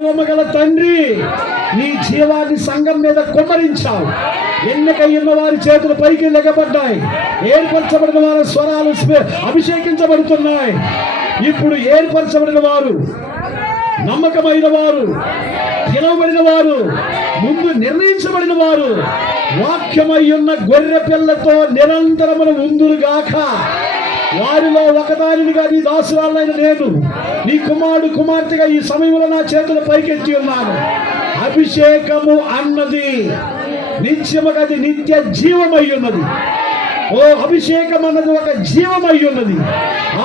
గల తండ్రి, నీ జీవాన్ని సంఘం మీద కుమ్మరించావు. ఎన్నికైన వారి చేతులు పైకి లెగబడ్డాయి. ఏర్పరచబడిన వారి స్వరాలు అభిషేకించబడుతున్నాయి. ఇప్పుడు ఏర్పరచబడిన వారు, నమ్మకమైన వారు, పిలువబడిన వారు, ముందు నిర్ణయించబడిన వారు వాక్యమై ఉన్న గొర్రె పిల్లతో నిరంతరమున ఉందురుగాక. వారిలో ఒకదానిగా నీ దాసురాలైన నేను, నీ కుమారుడు కుమార్తెగా ఈ సమయంలో నా చేతుల పైకెత్తి ఉన్నాను. అభిషేకము అన్నది నిత్యముగా, అది నిత్య జీవమై ఉన్నది. ఓ అభిషేకం అన్నది ఒక జీవమై ఉన్నది.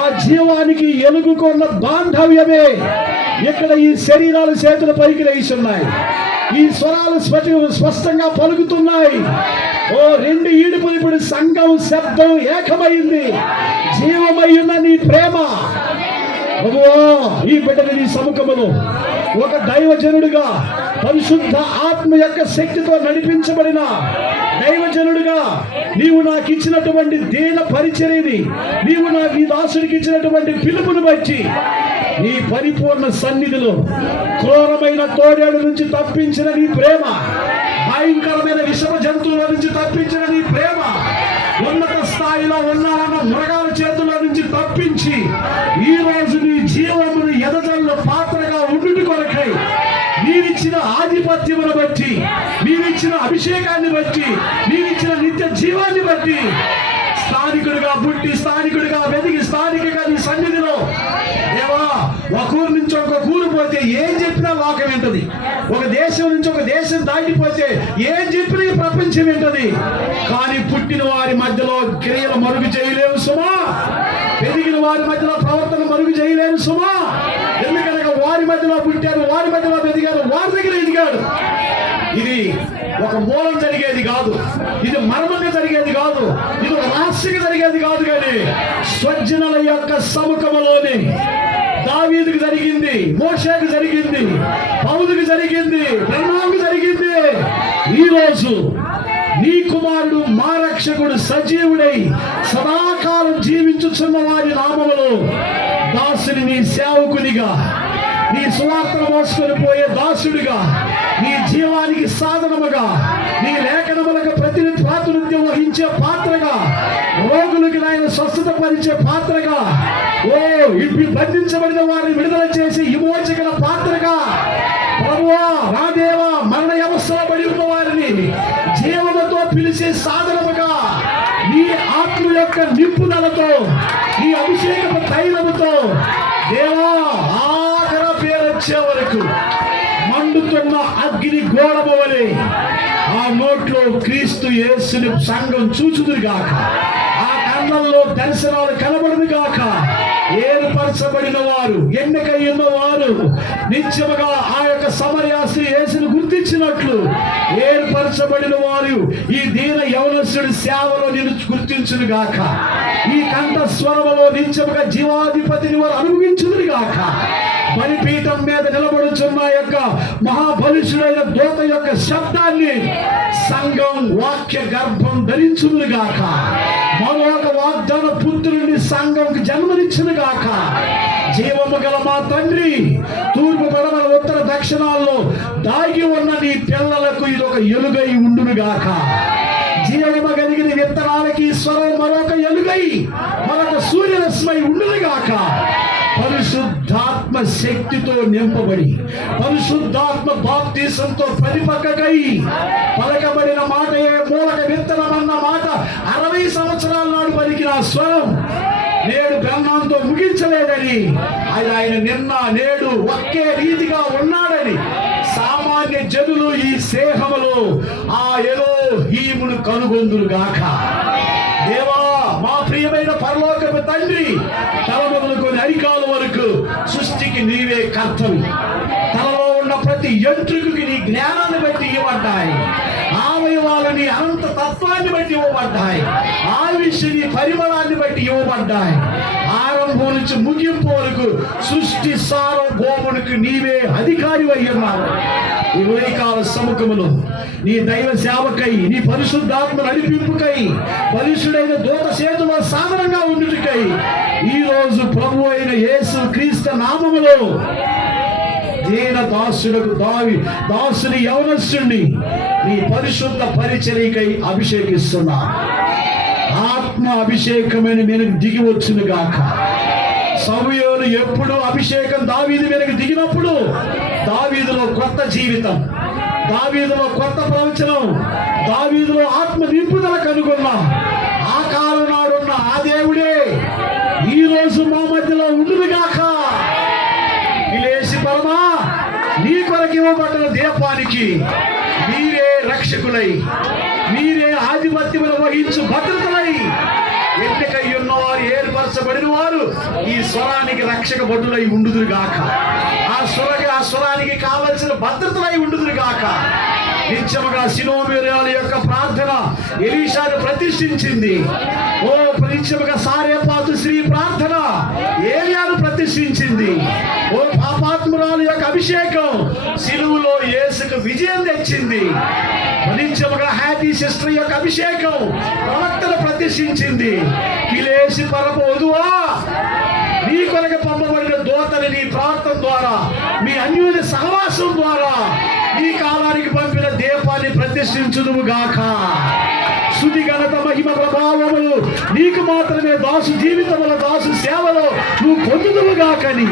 ఆ జీవానికి ఎలుగుకున్న బాంధవ్యమే ఇక్కడ ఈ శరీరాలు చేతుల పైకి లేస్తున్నాయి. ఈ స్వరాలు స్పష్టంగా పలుకుతున్నాయి. ఓ రెండు ఈడుపులు ఇప్పుడు సంఘం శబ్దం ఏకమైంది. జీవమై ఉన్న నీ ప్రేమ, ఈ బిడ్డని నీ సముఖములో ఒక దైవజనుడిగా, పరిశుద్ధ ఆత్మ యొక్క శక్తితో నడిపించబడిన దైవజనుడిగా నీవు నాకు ఇచ్చినటువంటి దీన పరిచర్యని, నీవు నాకు ఈ దాసుడికి ఇచ్చినటువంటి పిలుపును బట్టి నీ పరిపూర్ణ సన్నిధిలో క్రూరమైన తోడేడు నుంచి తప్పించిన నీ ప్రేమ, భయంకరమైన విషమ జంతువుల నుంచి తప్పించిన నీ ప్రేమ, ఉన్నత స్థాయిలో ఉన్న మృగాల చేతుల్లో నుంచి తప్పించి ఈ రోజు నీ జీవమును ఎదజల్లో పాత్రగా ఉండుటి కొరకై నీవిచ్చిన ఆధిపత్యమును బట్టి, నీవిచ్చిన అభిషేకాన్ని బట్టి, నీవిచ్చిన నిత్య జీవాన్ని బట్టి స్థానికుడిగా పుట్టి, స్థానికుడిగా వెతికి, స్థానికగా నీ సన్నిధిలో దేవా, ఒక ఊరు నుంచి ఒక ఊరు పోతే ఏం చెప్పినా లోకం వింటది. ఒక దేశం నుంచి ఒక దేశం దాటిపోతే ఏం చెప్పినా ఈ ప్రపంచం వింటది. కానీ పుట్టిన వారి మధ్యలో క్రియలు మరుగు చేయలేము సుమా. పెరిగిన వారి మధ్యలో ప్రవర్తన మరుగు చేయలేము సుమా. ఎందుకనగా వారి మధ్యలో పుట్టారు, వారి మధ్యలో ఎదిగారు, వారి దగ్గర ఎదిగాడు. ఇది ఒక మూలం జరిగేది కాదు, ఇది మర్మంగా జరిగేది కాదు, ఇది ఒక రహస్యంగా జరిగేది కాదు. కానీ స్వజనుల యొక్క సముఖములోనే దావీదుకు జరిగింది, మోషేకు జరిగింది, పౌలుకు జరిగింది, బ్రహ్మాకు జరిగింది. ఈరోజు నీ కుమారుడు మా రక్షకుడు సజీవుడై సదాకాలం జీవించుచున్న వారి నామములో దాసుని నీ సేవకునిగా, నీ సువార్తను మోసుకొని పోయే దాసుడిగా, నీ జీవానికి సాధనముగా, నీ లేఖనములకు ప్రాతినిధ్యం వహించే పాత్రగా, రోగులకి నాయన స్వస్థత పరిచే పాత్రగా, ఓ ఇప్పుడు బంధించబడిన వారిని విడుదల చేసి విమోచకుల పాత్రగా, ప్రభువా నా దేవా, మరణ వ్యవస్థలో పడి ఉన్న వారిని జీవముతో పిలిచే సాధనముగా, నీ ఆత్మ యొక్క నింపుదలతో, నీ అభిషేకపు తైలముతో దేవా ఆఖర పేరొచ్చే వరకు మండుతున్న అగ్ని గోళము వలె ఆ నోట్లో క్రీస్తు యేసుని సంఘం చూచుదురుగాక. ఆ కళ్ళల్లో దర్శనాలు కనబడునుగాక. ఏర్పరచబడిన వారు, ఎన్నికైన వారు నిత్యముగా ఆ యొక్క సమరయాస్త్రి యేసును గుర్తించినట్లు ఏర్పరచబడిన వారు ఈ దీన యవనస్తుడి సేవలో నిన్ను గుర్తించునుగాక. ఈ కంఠ స్వరములో నిత్యముగా జీవాధిపతిని వారు అనుభవించుదురుగాక. బలిపీఠం మీద నిలబడుచున్న యొక్క మహాబలిష్ఠుడైన దూత యొక్క శబ్దాన్ని సంఘం వాక్య గర్భం ధరించునుగాక. మరొక వాగ్దాన పుత్రుడిని సంఘంకి జన్మనిచ్చునుగాక. జీవము గల మా తండ్రి, తూర్పు పడమర ఉత్తర దక్షిణాల్లో దాగి ఉన్న నీ పిల్లలకు ఇది ఒక ఎలుగై ఉండునుగాక. జీవము కలిగిన విత్తనాలకి స్వరం మరొక ఎలుగై, మరొక సూర్యరశ్మై ఉండునుగాక. పరిశుద్ధాత్మ శక్తితో నింపబడి, పరిశుద్ధాత్మ బాప్తిసంతో పరిపక్కకై పలకబడిన మాట, మూలక విత్తనమన్న మాట 60 సంవత్సరాల నాడు పలికిన స్వరం నేడు బ్రహ్మాంతో ముగించలేదని, ఆయన నిన్న నేడు ఒకే రీతిగా ఉన్నాడని సామాన్య జనులు ఈ సేహములో ఆ ఎలోహీమును కనుగొందురుగాక. దేవా, మా ప్రియమైన పరలోకపు తండ్రి, తల మొదలుకొని అరికాలు వరకు సృష్టికి నీవే కర్తవి. తలలో ఉన్న ప్రతి ఎంట్రుకకి నీ జ్ఞానాన్ని బట్టి ఇవ్వబడ్డాయి. అవయవాలు నీ అనంత తత్వాన్ని బట్టి ఇవ్వబడ్డాయి. ఆయుష్ నీ పరిమళాన్ని బట్టి ఇవ్వబడ్డాయి. ఆరంభం నుంచి ముగింపు వరకు సృష్టి సార్వభౌమునికి నీవే అధికారి అయ్యున్నావు. ఈ ఉదయకాల సముఖములో నీ దైవ సేవకై, నీ పరిశుద్ధాత్మ నడిపింపుకై, బలిష్ఠుడైన దూత చేతుల్లో సాధనంగా ఉండుటకై ఈ రోజు ప్రభు అయిన యేసు క్రీస్తు నామములో దీన దాసులకు దాసుని యవనస్తుణ్ణి నీ పరిశుద్ధ పరిచర్యకై అభిషేకిస్తున్నా. ఆత్మ అభిషేకమైన మీదకి దిగి వచ్చును గాక. సమూయేలు ఎప్పుడు అభిషేకం దావీదు మీదకి దిగినప్పుడు దావీదులో కొత్త జీవితం, దావీదులో కొత్త ప్రవచనం, దావీదులో ఆత్మ నింపుదల కనుగొన్నా. ఆ కాలం నాడున్న ఆ దేవుడే ఈ రోజు మా మధ్యలో ఉండునుగాక. విలేసి పరమా, నీ కొరకు ఇవ్వబడిన దీపానికి మీరే రక్షకులై, మీరే ఆధిపత్యములు వహించు భద్రతలై, ఎన్నికై ఉన్నవారు, ఏర్పరచబడిన వారు ఈ స్వరానికి రక్షక భటులై ఉండుదురుగాక. ఆ స్వరానికి కావలసిన భద్రతలై ఉండుదురుగాక. నిత్యముగా సినోమిరాల యొక్క ప్రార్థన ఎలీషాను ప్రతిష్ఠించింది. ఓ నిత్యముగా సారేపాతు స్త్రీ ప్రార్థన ఏలియాను ప్రతిష్ఠించింది. ఓ పాపాత్మురాల యొక్క అభిషేకం సిలువలో యేసుకు విజయం తెచ్చింది. నిత్యముగా హ్యాపీ సిస్టర్ యొక్క అభిషేకం ప్రవక్తను ప్రతిష్ఠించింది. కిలేసి పరపోదువా, నీ కొరకు పంపబడిన దూతని నీ ప్రార్థన ద్వారా, మీ అన్యోన్య సహవాసం ద్వారా ఈ కాలానికి పంపిన దీపాన్ని ప్రతిష్ఠించుదువు గాక. స్తుతి ఘనత మహిమ ప్రభావములు నీకు మాత్రమే దాసు జీవితముల దాసు సేవలో నువ్వు పొందుదువు గాకని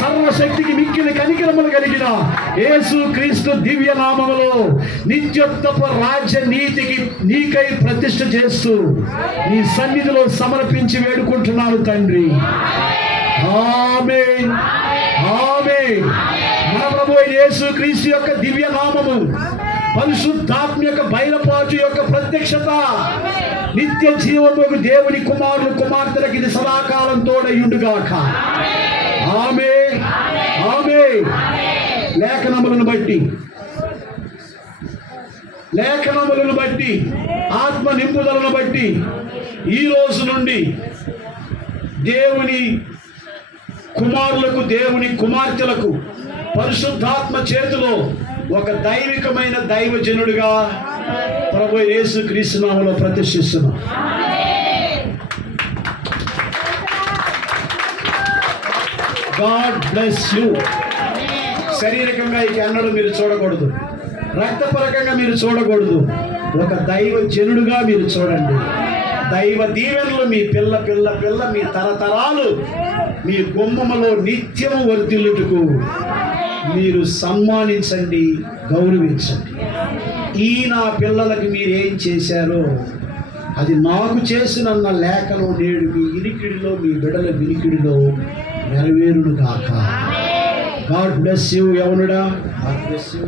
సర్వశక్తికి మిక్కిలి కనికరములు కలిగిన యేసు క్రీస్తు దివ్య నామములో నిత్యోత్తమ రాజ్య నీతికి నీకై ప్రతిష్ఠ చేస్తూ నీ సన్నిధిలో సమర్పించి వేడుకుంటున్నాను తండ్రి. ఆమేన్, ఆమేన్. మన ప్రభు యేసు క్రీస్తు యొక్క దివ్య నామము, పరిశుద్ధాత్మ యొక్క బయలుపాటు యొక్క ప్రత్యక్షత, నిత్య జీవముకు దేవుని కుమారులు కుమార్తెలకు ఇది సదాకాలం తోడయుండుగాక. ఆమేన్, ఆమేన్. లేఖనములను బట్టి ఆత్మ నింపుదలను బట్టి ఈ రోజు నుండి దేవుని కుమారులకు, దేవుని కుమార్తెలకు పరిశుద్ధాత్మ చేతిలో ఒక దైవికమైన దైవజనుడిగా ప్రభు యేసు క్రీస్తు నామములో ప్రతిష్ఠిస్తున్నాం. God bless you. శారీరకంగా ఇక అన్నడు మీరు చూడకూడదు, రక్తపరకంగా మీరు చూడకూడదు, ఒక దైవజనుడుగా మీరు చూడండి. దైవ దీవెనలు మీ పిల్ల పిల్ల పిల్ల మీ తరతరాలు మీ గుమ్మములో నిత్యము వర్ధిల్లుటకు మీరు సన్మానించండి, గౌరవించండి. ఈ నా పిల్లలకి మీరు ఏం చేశారో అది నాకు చేసినన్న లేఖలో నేడు మీ ఇనికిడిలో, మీ బిడల వినికిడిలో నెరవేరును గాక. గాడ్ బ్లెస్ యూ యవనుడా. God bless you.